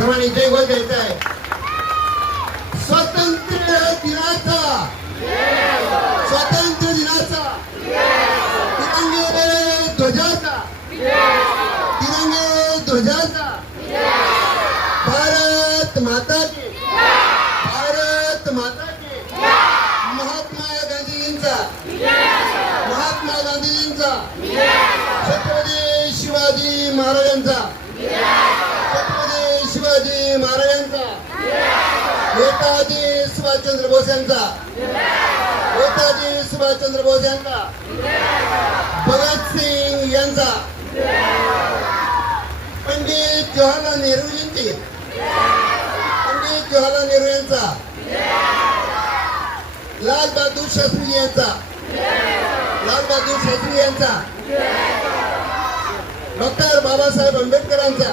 सर्वांनी जय घोष द्यायचा आहे. स्वातंत्र्य दिनाचा स्वातंत्र्य दिनाचा तिरंगे ध्वजाचा तिरंगे ध्वजाचा भारत माता की भारत माता की महात्मा गांधीजींचा महात्मा गांधीजींचा छत्रपती शिवाजी महाराजांचा छत्रपती शिवाजी महाराजांचा नेताजी सुभाषचंद्र बोस यांचा नेताजी सुभाषचंद्र बोस यांचा भगतसिंग यांचा पंडित जवाहरलाल नेहरूजींची पंडित जवाहरलाल नेहरू यांचा लाल बहादूर शास्त्री यांचा लाल बहादूर शास्त्री यांचा डॉक्टर बाबासाहेब आंबेडकरांचा